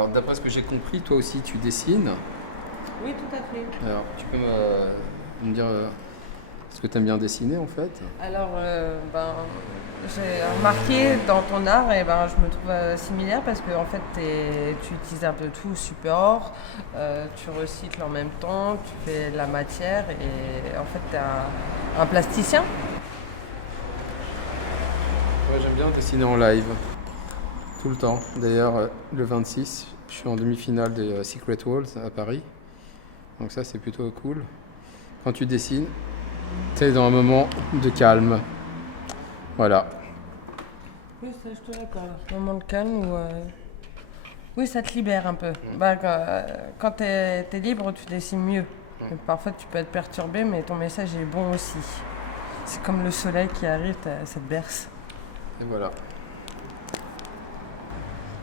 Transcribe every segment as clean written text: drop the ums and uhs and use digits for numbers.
Alors d'après ce que j'ai compris, toi aussi tu dessines. Oui, tout à fait. Alors tu peux me dire ce que tu aimes bien dessiner en fait? Alors, j'ai remarqué dans ton art, et je me trouve similaire parce que en fait, tu utilises un peu tout support, tu recycles en même temps, tu fais de la matière et en fait, tu es un plasticien. Ouais, j'aime bien dessiner en live, tout le temps. D'ailleurs, le 26, je suis en demi-finale des Secret Walls à Paris. Donc ça, c'est plutôt cool. Quand tu dessines, tu es dans un moment de calme. Voilà. Oui, ça, je te l'accorde. Un moment de calme où. Oui, ça te libère un peu. Quand tu es libre, tu dessines mieux. Et parfois, tu peux être perturbé, mais ton message est bon aussi. C'est comme le soleil qui arrive, ça te berce. Et voilà.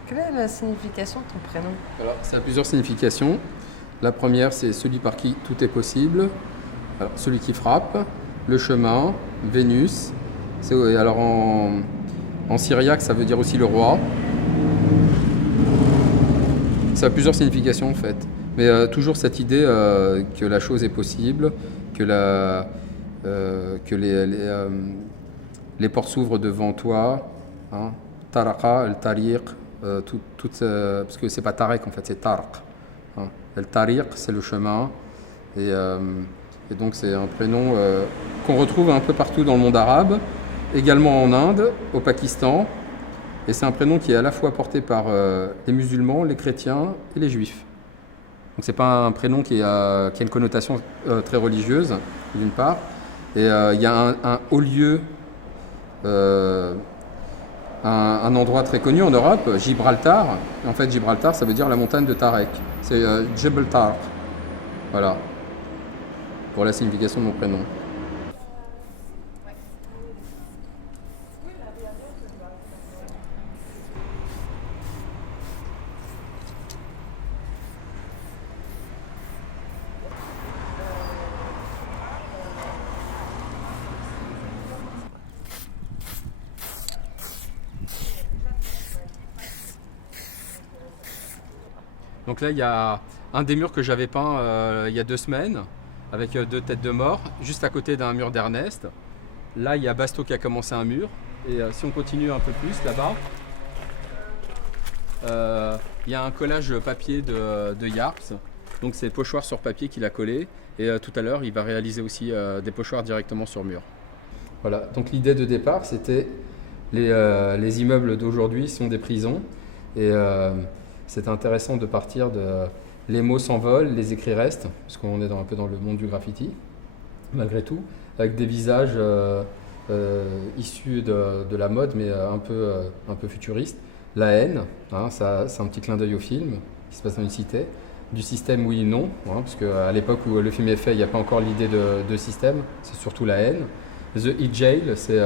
Quelle est la signification de ton prénom? Alors, ça a plusieurs significations. La première, c'est celui par qui tout est possible. Alors, celui qui frappe, le chemin, Vénus. Alors en syriaque, ça veut dire aussi le roi. Ça a plusieurs significations en fait. Mais toujours cette idée que la chose est possible, que, les portes s'ouvrent devant toi. Hein. Taraqa, el tariq, parce que c'est pas Tarek en fait, c'est Tarq. Hein. El tariq, c'est le chemin. Et donc c'est un prénom qu'on retrouve un peu partout dans le monde arabe, également en Inde, au Pakistan. Et c'est un prénom qui est à la fois porté par les musulmans, les chrétiens et les juifs. Donc c'est pas un prénom qui a une connotation très religieuse, d'une part. Et il y a un haut lieu, un endroit très connu en Europe, Gibraltar. En fait, Gibraltar, ça veut dire la montagne de Tarek. C'est Jebel Tarq. Voilà, pour la signification de mon prénom. Donc là, il y a un des murs que j'avais peint il y a 2 semaines, avec 2 têtes de mort, juste à côté d'un mur d'Ernest. Là, il y a Basto qui a commencé un mur. Et si on continue un peu plus, là-bas, il y a un collage papier de Yarps. Donc c'est pochoir sur papier qu'il a collé. Et tout à l'heure, il va réaliser aussi des pochoirs directement sur mur. Voilà, donc l'idée de départ, c'était les immeubles d'aujourd'hui sont des prisons. Et c'est intéressant de partir de les mots s'envolent, les écrits restent, parce qu'on est un peu dans le monde du graffiti, malgré tout, avec des visages issus de la mode, mais un peu futuristes. La haine, hein, ça, c'est un petit clin d'œil au film qui se passe dans une cité. Du système, oui, non, hein, parce qu'à l'époque où le film est fait, il n'y a pas encore l'idée de système, c'est surtout la haine. The E-Jail, c'est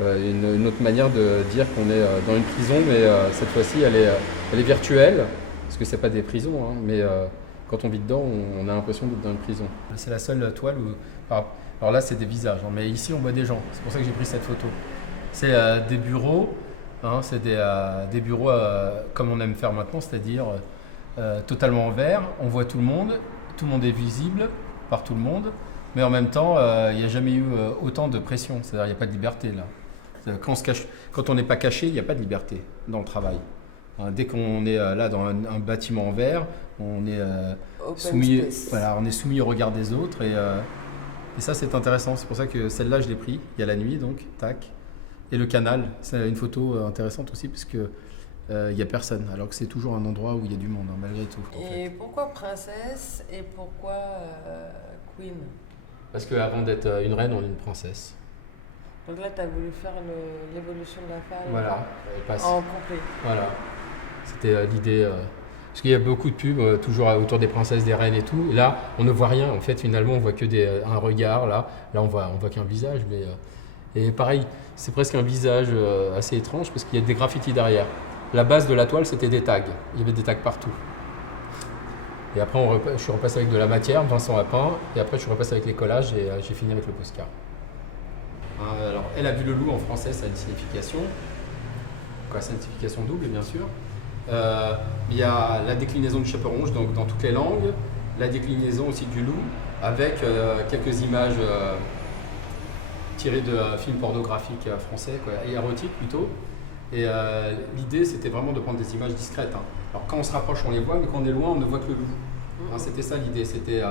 une autre manière de dire qu'on est dans une prison, mais cette fois-ci, elle est virtuelle, parce que c'est pas des prisons, hein, mais quand on vit dedans, on a l'impression d'être dans une prison. C'est la seule toile où... Alors là, c'est des visages, hein, mais ici, on voit des gens. C'est pour ça que j'ai pris cette photo. C'est des bureaux, hein, c'est des bureaux comme on aime faire maintenant, c'est-à-dire totalement en vert. On voit tout le monde est visible par tout le monde, mais en même temps, il n'y a jamais eu autant de pression, c'est-à-dire il n'y a pas de liberté là. Quand on n'est pas caché, il n'y a pas de liberté dans le travail. Hein, dès qu'on est là dans un bâtiment en verre, on est, on est soumis au regard des autres et ça c'est intéressant. C'est pour ça que celle-là je l'ai pris, il y a la nuit donc, tac. Et le canal, c'est une photo intéressante aussi parce que il n'y a personne, alors que c'est toujours un endroit où il y a du monde, hein, malgré tout. Et pourquoi princesse et pourquoi queen? Parce qu'avant d'être une reine, on est une princesse. Donc là, tu as voulu faire l'évolution de la femme Voilà, en complet. Voilà, c'était l'idée. Parce qu'il y a beaucoup de pubs toujours autour des princesses, des reines et tout. Et là, on ne voit rien. En fait, finalement, on voit que un regard. Là, on voit qu'un visage. Et pareil, c'est presque un visage assez étrange parce qu'il y a des graffitis derrière. La base de la toile, c'était des tags. Il y avait des tags partout. Et après, je suis repassé avec de la matière, Vincent a peint. Et après, je suis repassé avec les collages et j'ai fini avec le postcard. Alors, elle a vu le loup en français, ça a une signification. Quoi, c'est une signification double, bien sûr. Il y a la déclinaison du chaperon rouge donc dans toutes les langues, la déclinaison aussi du loup, avec quelques images tirées de films pornographiques français, quoi, et érotiques plutôt. Et l'idée, c'était vraiment de prendre des images discrètes. Hein. Alors quand on se rapproche, on les voit, mais quand on est loin, on ne voit que le loup. Hein, c'était ça l'idée. C'était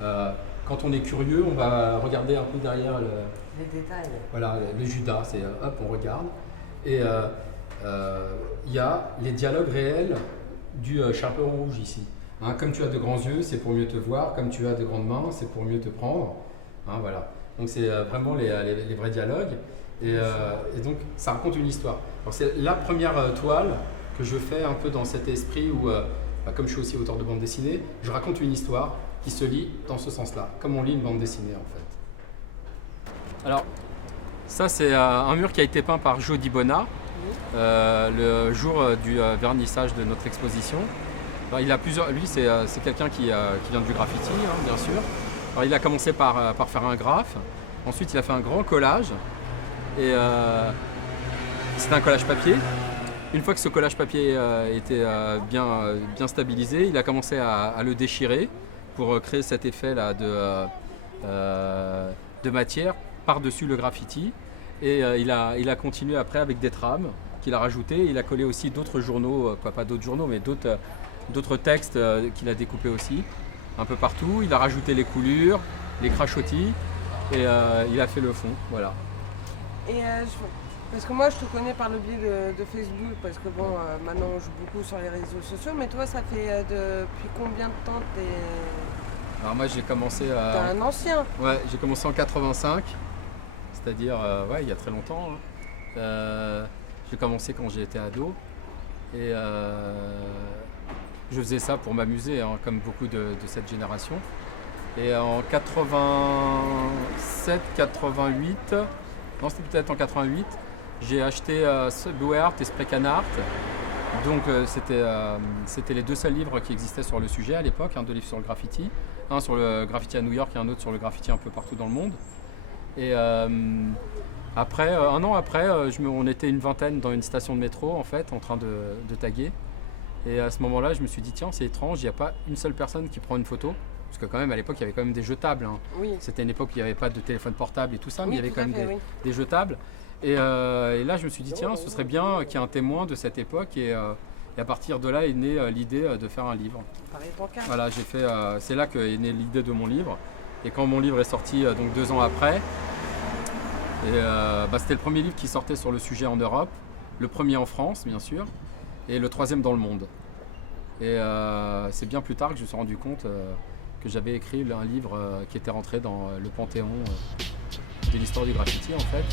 quand on est curieux, on va regarder un peu derrière les détails. Voilà, le Judas. C'est hop, on regarde. Et il y a les dialogues réels du chaperon rouge ici. Hein, comme tu as de grands yeux, c'est pour mieux te voir. Comme tu as de grandes mains, c'est pour mieux te prendre. Hein, voilà. Donc c'est vraiment les vrais dialogues. Et donc ça raconte une histoire. Alors c'est la première toile que je fais un peu dans cet esprit où, comme je suis aussi auteur de bande dessinée, je raconte une histoire qui se lit dans ce sens-là, comme on lit une bande dessinée en fait. Alors ça c'est un mur qui a été peint par Jody Bonnat le jour du vernissage de notre exposition. Alors, il a plusieurs, lui c'est quelqu'un qui vient du graffiti hein, bien sûr. Alors, il a commencé par faire un graphe, ensuite il a fait un grand collage. Et c'est un collage papier. Une fois que ce collage papier était bien stabilisé, il a commencé à le déchirer pour créer cet effet là de matière par-dessus le graffiti. Et il a continué après avec des trames qu'il a rajoutées. Il a collé aussi d'autres journaux, pas d'autres journaux, mais d'autres textes qu'il a découpés aussi, un peu partout. Il a rajouté les coulures, les crachotis et il a fait le fond. Voilà. Et parce que moi je te connais par le biais de Facebook, parce que bon, maintenant on joue beaucoup sur les réseaux sociaux, mais toi ça fait depuis combien de temps t'es... Alors moi j'ai commencé T'es un ancien. Ouais, j'ai commencé en 85, c'est-à-dire ouais, il y a très longtemps. Hein. J'ai commencé quand j'étais ado et je faisais ça pour m'amuser, hein, comme beaucoup de cette génération. Et en 87, 88, non c'était peut-être en 88, j'ai acheté Subway Art et Spray Can Art. Donc c'était les deux seuls livres qui existaient sur le sujet à l'époque, hein, deux livres sur le graffiti. Un sur le graffiti à New York et un autre sur le graffiti un peu partout dans le monde. Et après, un an après, on était une vingtaine dans une station de métro en fait, en train de taguer. Et à ce moment-là, je me suis dit tiens, c'est étrange, il n'y a pas une seule personne qui prend une photo. Parce que quand même à l'époque, il y avait quand même des jetables. Hein. Oui. C'était une époque où il n'y avait pas de téléphone portable et tout ça, mais il y avait quand même des jetables. Et là, je me suis dit tiens, ce serait bien qu'il y ait un témoin de cette époque. Et à partir de là est née l'idée de faire un livre. Voilà, c'est là qu'est née l'idée de mon livre. Et quand mon livre est sorti, donc 2 ans après, c'était le premier livre qui sortait sur le sujet en Europe, le premier en France, bien sûr, et le 3e dans le monde. Et c'est bien plus tard que je me suis rendu compte que j'avais écrit un livre qui était rentré dans le panthéon de l'histoire du graffiti, en fait.